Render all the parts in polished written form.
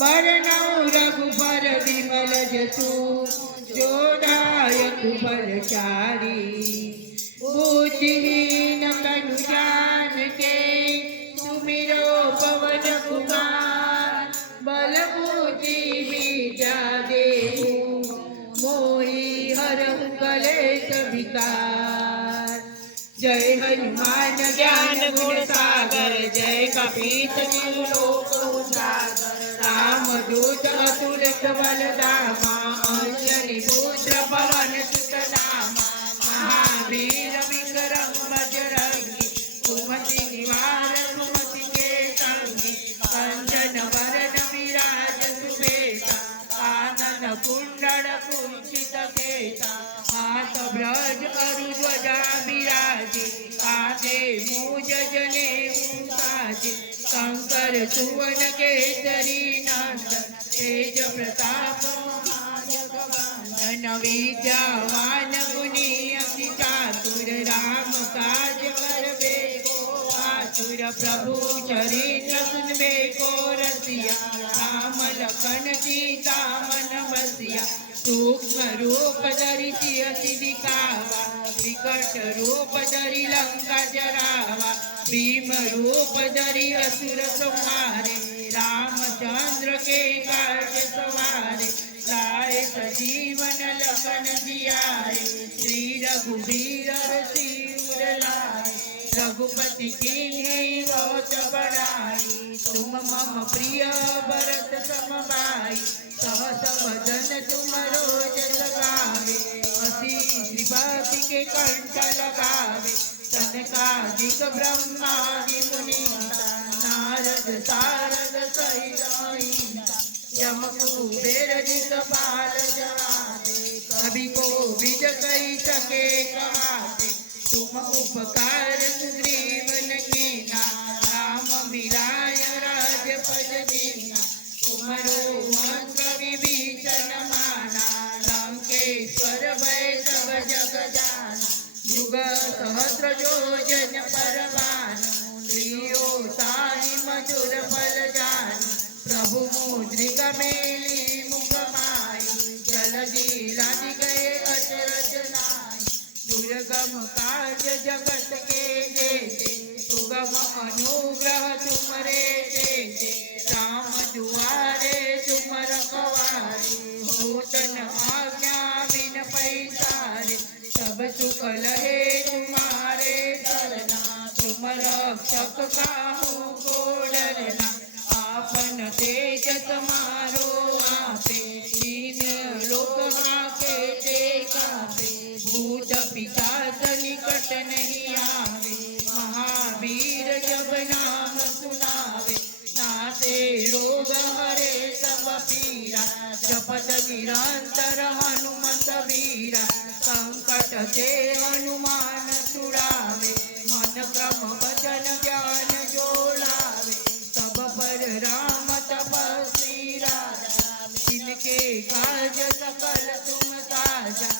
बरनौ रघुबर विमल जसु जोदायक फलचारी बुद्धिहीन कनु जान के सुमिरो पवन कुमार बल बुद्धि विद्या देहु मोहि हरहु कलेश विकार। जय हनुमान ज्ञान गुण सागर जय कपीत लोक उजागर रामदूत अतुलित बलधामा अंजनी पुत्र पवन सुत नामा महावीर विक्रम बजरंगी सुमति निवार सुमति के संगी कंचन वरण विराज सुबेसा कानन कुंडल कुंचित केसा हाथ ब्रज अरु ध्वजा विराजे कांधे मूज जनेऊ साजे शंकर सुवन केसरी नंदन तेज प्रताप महाजगवंदन विद्यावान गुणी अति चातुर राम काज करबे को आतुर प्रभु चरित्र सुनबे को रसिया राम लखन सीता मन बसिया सूक्ष्म रूप धरि सियहि दिखावा विकट रूप धरि लंका जरावा भीम रूप धरि असुर संहारे रामचंद्र के काज सवारे लाए सजीवन लखन जियारे श्री रघुवीर सिर लाए रघुपति कीन्ही बहुत बड़ाई तुम मम प्रिय भरत सम भाई सहस बदन तुम रोज गावे अति श्रीपति के कंठ लगावे सनकादिक ब्रह्मादि मुनीसा नारद सारद सहित यम कुबेर दिखपाल जवाते कवि को विज कही सके कहाते तुम उपकार सुग्रीवन कीना राम मिलाय राजपद दीना तुमरो मंत्र विभीषण माना लंकेश्वर भय सब जग जाना युग सहस्र योजन परवान लियो ताहि मधुर फल जान प्रभु मुद्रिक मेली मुख माई जलधि लादि गए अचरज नाई दुर्गम कार्य जगत के जेते सुगम अनुग्रह तुमरे देते राम दुआरे तुम रखवारे होतन आज्ञा बिन पैसारे सब सुख लहे तुम्हारे करना तुम रक्षक काहू को डरना आपन तेज समारो आपे तीन लोक हाके ते कापे भूत पिशाच निकट नहीं आवे महावीर जब नाम सुनावे नासे रोग हरे सब पीरा जपत निरंतर हनुमत वीरा संकट ते हनुमान छुड़ावे मन क्रम वचन ज्ञान जोड़ावे सब पर राम तपस्वी राजा जिनके काज सकल तुम साजा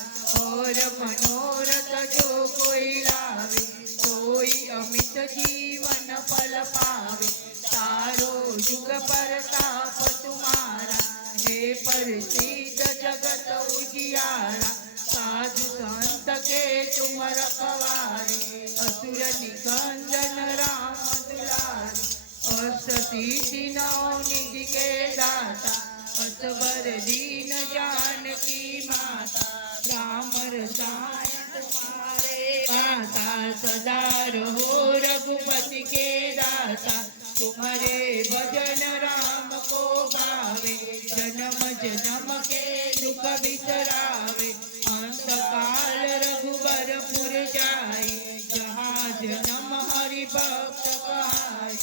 और मनोरथ जो कोई लावे कोई अमित जीवन फल पावे तारो युग परताप तुम्हारा हे प्रसिद्ध जगत उजियारा साधु संत के तुम रखवारे असुर निकंदन राम दुलारे अष्ट सिद्धि नौ निधि के दाता असबर दीन जानकी माता राम रसायन तुम्हारे गाता सदा रहो रघुपति के दाता तुम्हारे भजन राम को गावे जन्म जन्म के दुख बिसरावे अंत काल रघुबरपुर जाए जहाँ जन्म हरि भक्त कहाय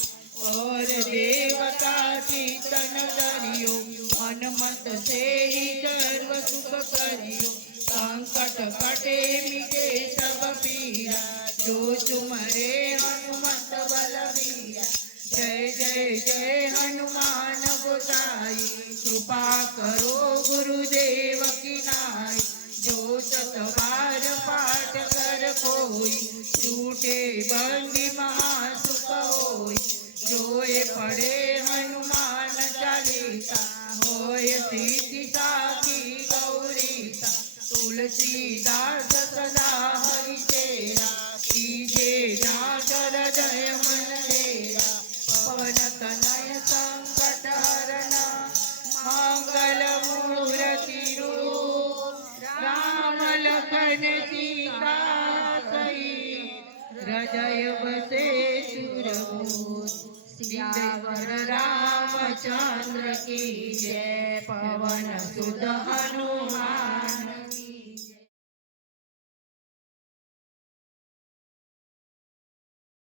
और देवता चितन धरियो हनुमत से ही सर्व सुख करियो संकट कटे मिटे सब पीरा जो तुम्हारे हनुमत बलवीरा जय जय जय हनुमान गोसाई कृपा करो गुरुदेव की नाई जो सतबार पाठ कर कोई छूटे बंदी महासुख होई जोए पड़े हनुमान ललिता होय सिद्धि साखी गौरीता तुलसीदास सदा हरि तेरा कीजे नाथ हृदय मन तेरा पवन तनय संकट हरना मंगल मूर्ति रूप राम लखन सीता सहित हृदय बसे सुरभूत सियावर रामचंद्र की जय पवन सुत हनुमान